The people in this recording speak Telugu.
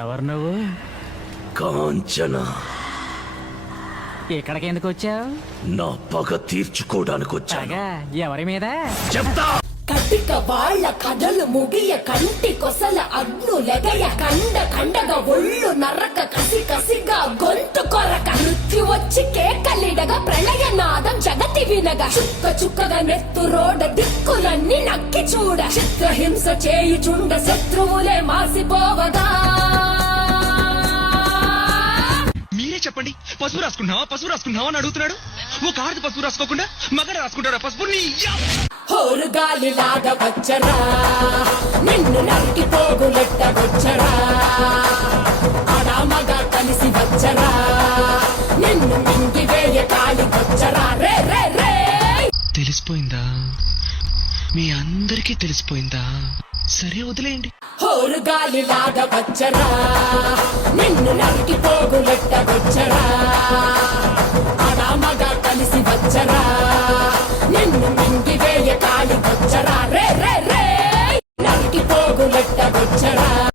ఎవరు నువ్వు? కాంచన. ఇక్కడికి ఎందుకు వచ్చావు? నా పగ తీర్చుకోవడానికి వచ్చాగా. ఎవరి మీద చెప్తా. కటిక వాళ్ళ కథలు ముగియ కంటి కొసల అగ్ను లెగయ కండ కండగ ఒళ్ళు నరక కసి కసిగా గొంతు కొరక మృత్యు వచ్చి కేకలిడగా ప్రళయ నాదం జగతి వినగా చుక్క చుక్కగా నెత్తు రోడ దిక్కులన్నీ నక్కి చూడ చిత్రహింస చేయుచుండ శత్రువులే మాసిపోవగా. మీరే చెప్పండి, పసుపు రాసుకుంటున్నావా అని అడుగుతున్నాడు. ఒక ఆడది పసుపు రాసుకోకుండా మగడ రాసుకుంటారా పసుపు? హోరు గాలి లాగా వచ్చరా, నిన్ను నరికి పోగులెట్ట వచ్చరా, ఆడా మగ కలిసి వచ్చరా, నిన్ను మింగి వేయ కాలి వచ్చరా. రే రే రే తెలిసిపోయిందా? మీ అందరికీ తెలిసిపోయిందా? సరే వదిలేయండి. హోరు గాలి లాగా వచ్చరా, నిన్ను నరికి పోగులెట్ట వచ్చరా.